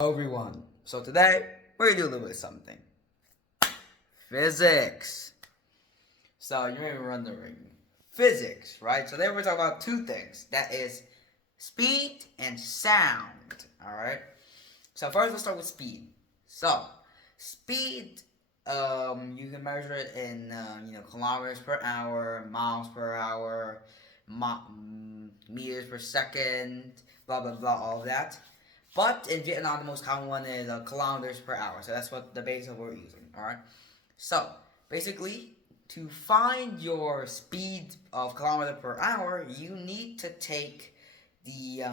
Hello everyone. So today we're gonna do a little bit of something. Physics. So you may be wondering, physics, right? So today we're talking about two things. That is speed and sound. Alright? So first let's start with speed. So speed, you can measure it in kilometers per hour, miles per hour, meters per second, blah blah blah, all of that. But in Vietnam, the most common one is kilometers per hour. So that's what the base of we're using. All right. So basically, to find your speed of kilometer per hour, you need to take the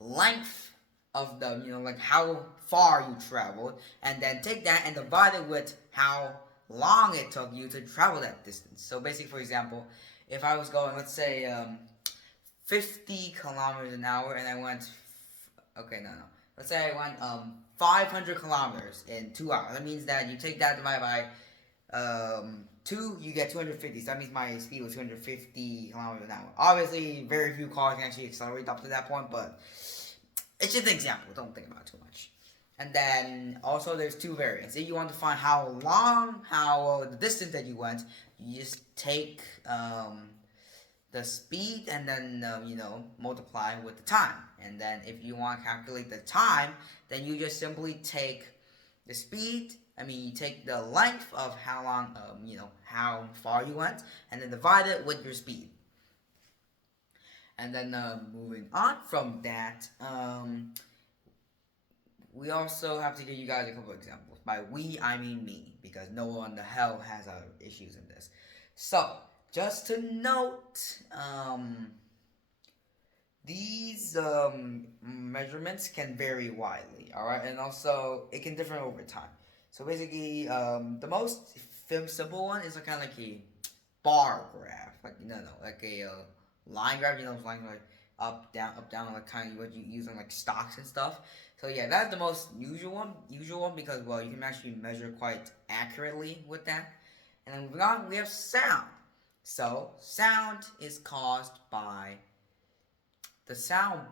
length of the like how far you traveled, and then take that and divide it with how long it took you to travel that distance. So basically, for example, if I was going, let's say, 50 kilometers an hour, and I went okay, no. Let's say I went 500 kilometers in 2 hours. That means that you take that divided by 2, you get 250. So that means my speed was 250 kilometers an hour. Obviously, very few cars can actually accelerate up to that point, but it's just an example. Don't think about it too much. And then also there's two variants. If you want to find how the distance that you went, you just take the speed and then multiply with the time. And then if you want to calculate the time, then you just simply take the speed, you take the length of how long how far you went, and then divide it with your speed. And then moving on from that, we also have to give you guys a couple of examples. By we, I mean me, because no one the hell has issues in this. So just to note, these measurements can vary widely, alright? And also, it can differ over time. So basically, the most simple one is kind of like a bar graph. Like, like a line graph, line like up, down, like kind of what you use on like stocks and stuff. So yeah, that's the most usual one because, well, you can actually measure quite accurately with that. And then moving on, we have sound. So, sound is caused by sound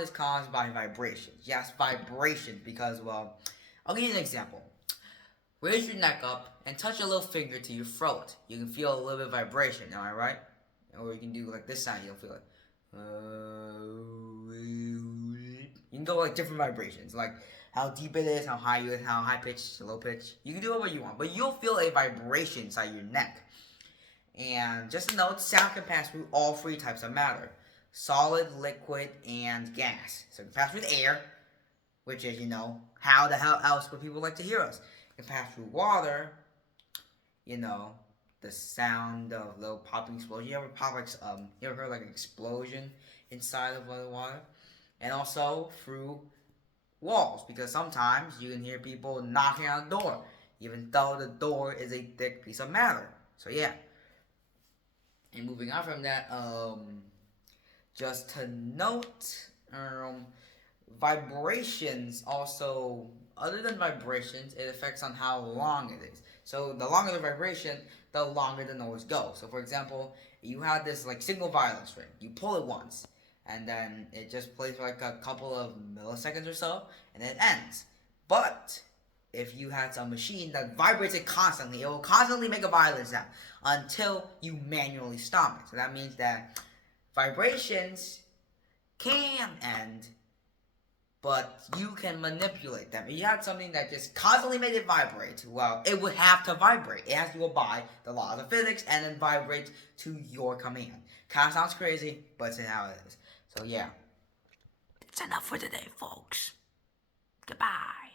is caused by vibrations. Yes, vibrations, because, well, I'll give you an example. Raise your neck up and touch your little finger to your throat. You can feel a little bit of vibration, am I right? Or you can do like this sound, you'll feel it. You can go like different vibrations, like how deep it is, how high pitched, low pitched. You can do whatever you want, but you'll feel a vibration inside your neck. And just a note, sound can pass through all three types of matter: solid, liquid, and gas. So it can pass through the air, which is, how the hell else would people like to hear us? It can pass through water, the sound of little popping explosion. You ever heard like an explosion inside of the water? And also through walls, because sometimes you can hear people knocking on the door, even though the door is a thick piece of matter. So yeah. And moving on from that, just to note, vibrations also, other than vibrations, it affects on how long it is. So the longer the vibration, the longer the noise goes. So for example, you have this like single violin string. You pull it once, and then it just plays for like a couple of milliseconds or so, and then it ends. But if you had some machine that vibrates it constantly, it will constantly make a violin sound until you manually stop it. So that means that vibrations can end, but you can manipulate them. If you had something that just constantly made it vibrate, well, it would have to vibrate. It has to abide the laws of physics and then vibrate to your command. Kind of sounds crazy, but it's how it is. So yeah. It's enough for today, folks. Goodbye.